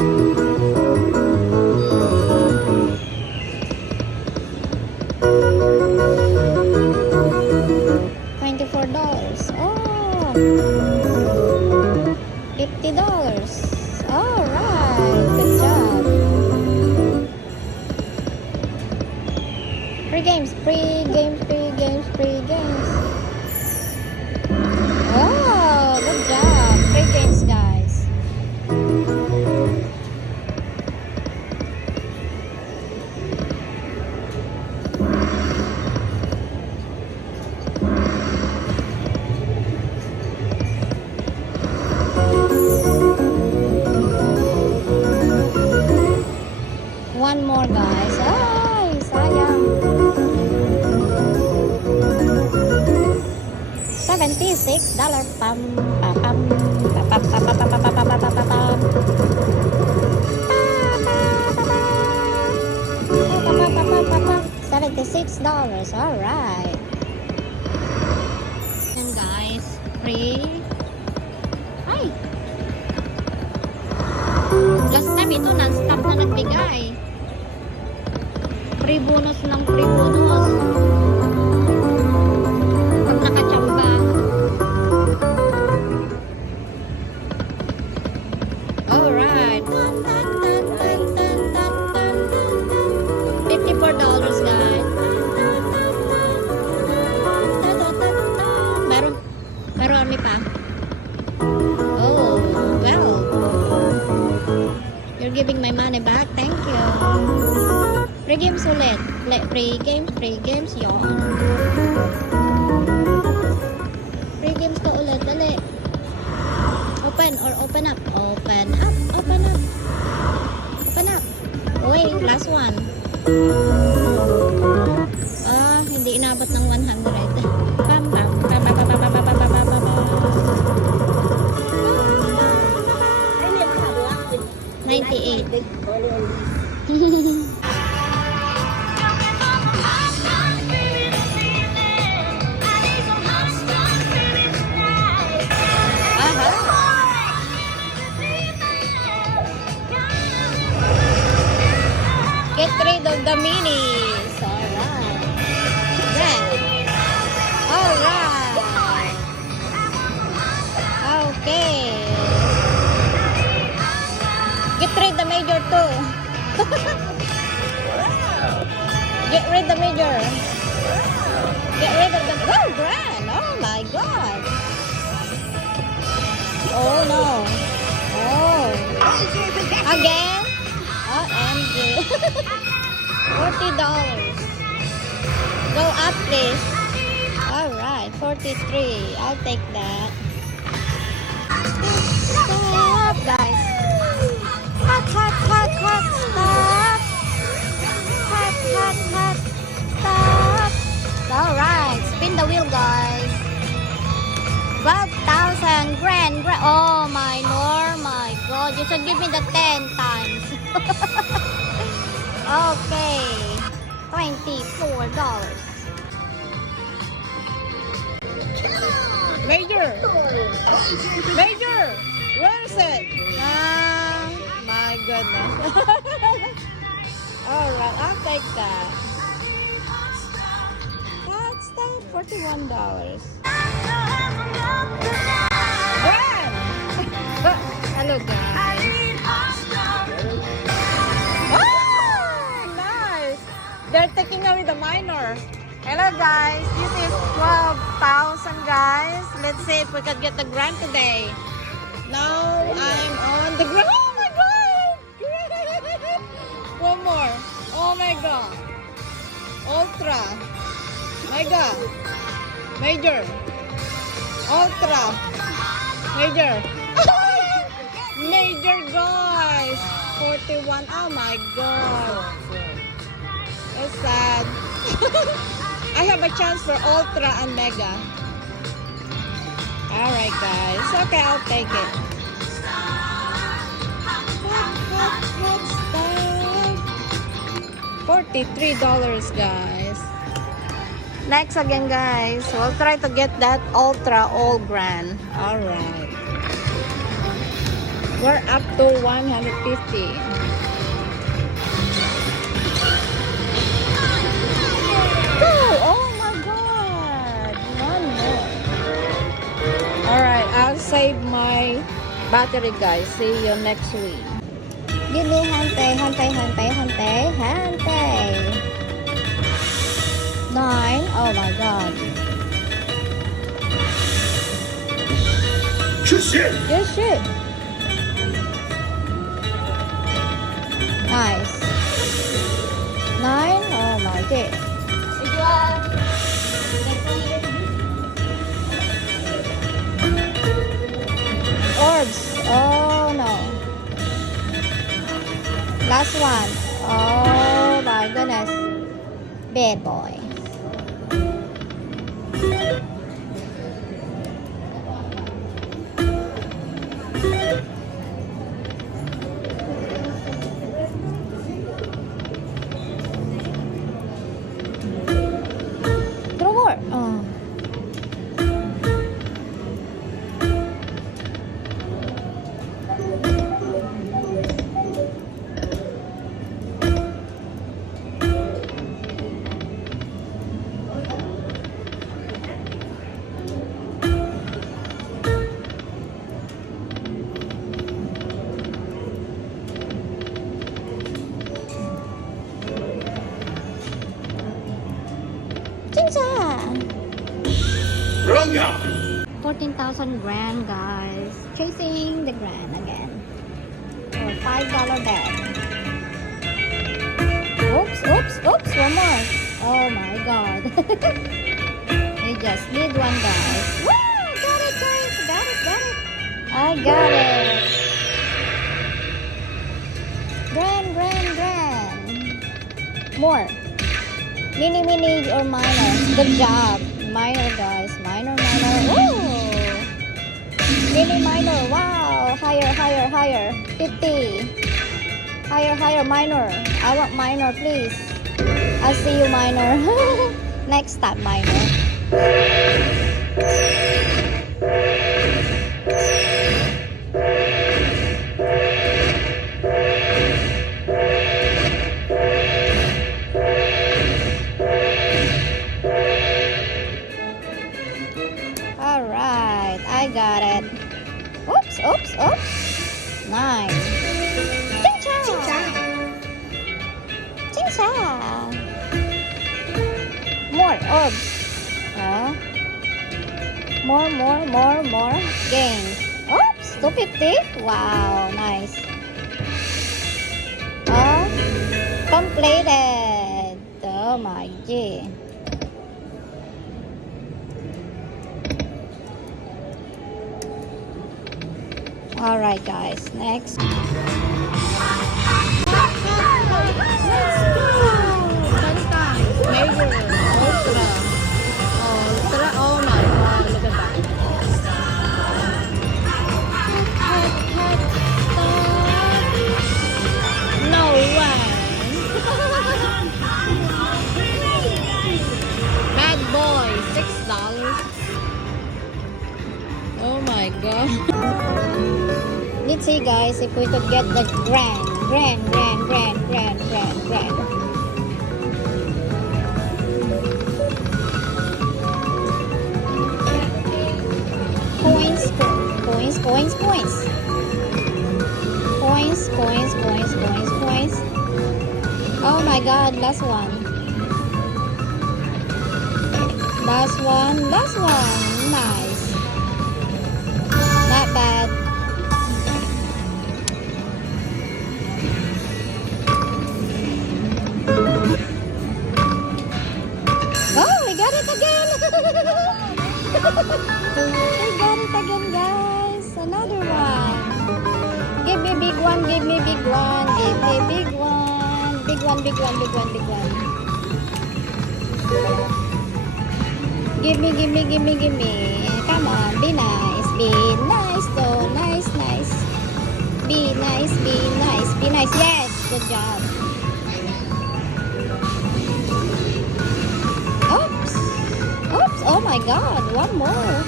$24. Oh, $50. All right, good job. Free games, free games, free games, free games. Oh, good job. Free games, guys. One more, guys. Ay, sayang. $76. Pam, pam, pam, pam, pam, pam, pam, pam, pam, pam, pam, pam. $76. All right. And guys, free. Ay. Last time ito non-stop na nagbigay. Free bonus ng free bonus. Pag nakachamba. Alright. $54, guys. Meron pa. Oh, well. You're giving my money back. Thank you. Free games ulit. Free games, yun. Free games ka ulit. Dali. Open or open up. Open up. Open up. Open up. Wait, last one. Hindi inabot ng 100. Bam, bam, bam, bam, bam, bam, bam, bam, bam, bam, bam. 98. Get rid of the minis. Alright. Then. Alright. Okay. Get rid the major too. Get rid the major. Get rid of the grand. Oh my god. Oh no. Oh. Again. OMG. $40. Go up please. Alright, 43. I'll take that. Stop guys. Hot, hot, hot, hot, stop. Hot, hot, hot, stop. Alright, spin the wheel guys. 12,000 grand. Oh my lord, my god. You should give me the 10 times. Okay. $24. Major. Major. Where is it? My goodness. Alright, I'll take that. That's that $41. Grand! Hello guys. Oh, nice! They're taking away the minor. Hello guys, this is 12,000 guys. Let's see if we can get the grand today. Now I'm on the grand. Oh my god! Grand! One more. Oh my god. Ultra. Mega. Major. Ultra. Major. Major guys. 41. Oh my god. It's sad. I have a chance for Ultra and Mega. Alright guys. Okay, I'll take it. $43 guys. Next again guys. We'll try to get that Ultra all grand. Alright. We're up to 150. Oh my god! One more. Alright, I'll save my battery, guys. See you next week. Give me hante, hante, hante, hante, hante. 9. Oh my god. Good shit. Nice. 9. Oh my god. Orbs. Oh no. Last one. Oh my goodness. Bad boy. Throw more. Oh. Chincha! 14,000 grand, guys. Chasing the grand again. For $5 bet. Oops. One more. Oh my god. You just need one, guys. Woo! Got it, guys. Got it. I got it. Grand. More. Mini or minor. Good job. Minor, guys. Minor. Woo! Mini minor. Wow. Higher. 50. Higher. Minor. I want minor, please. I'll see you, minor. Next time, minor. Alright, I got it. Oops. Nice. Chincha. More orbs. More. Gains. Oops, 250. Wow, nice. Completed. Oh my god. Alright, guys, next. Let's go! Major, ultra. Oh my god, look at that. No way. Bad boy, $6. Oh my god. Let's see, guys, if we could get the grand. Coins. Oh my god, last one. Nice. Not bad. Oh, we got it again. We got it again, guys. Another one. Give me big one. Big one. Give me. Come on, be nice. Though. Nice. Be nice. Yes, good job. Oops. Oh my god, one more.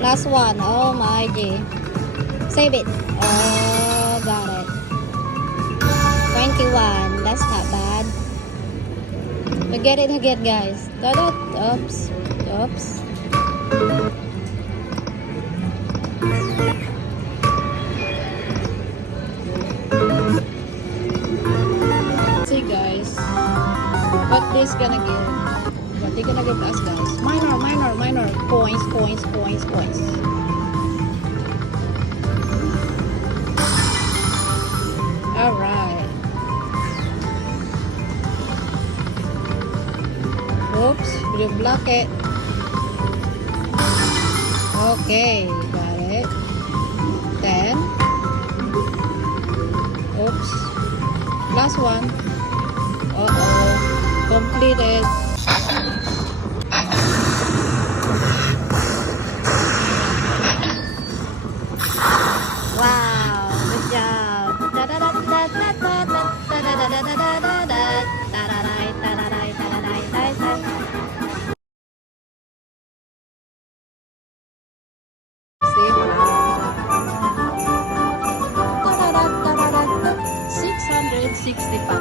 Last one. Oh my G. Save it. Oh, got it. 21. That's not bad. We get it again, guys. Oops. Oops. See, guys. What this gonna give? What they gonna give us, guys? Minor. Points. Alright. Oops, we block it. Okay, got it. 10. Oops. Last one. Uh-oh. Completed. Wow, good job. See, wow. 665.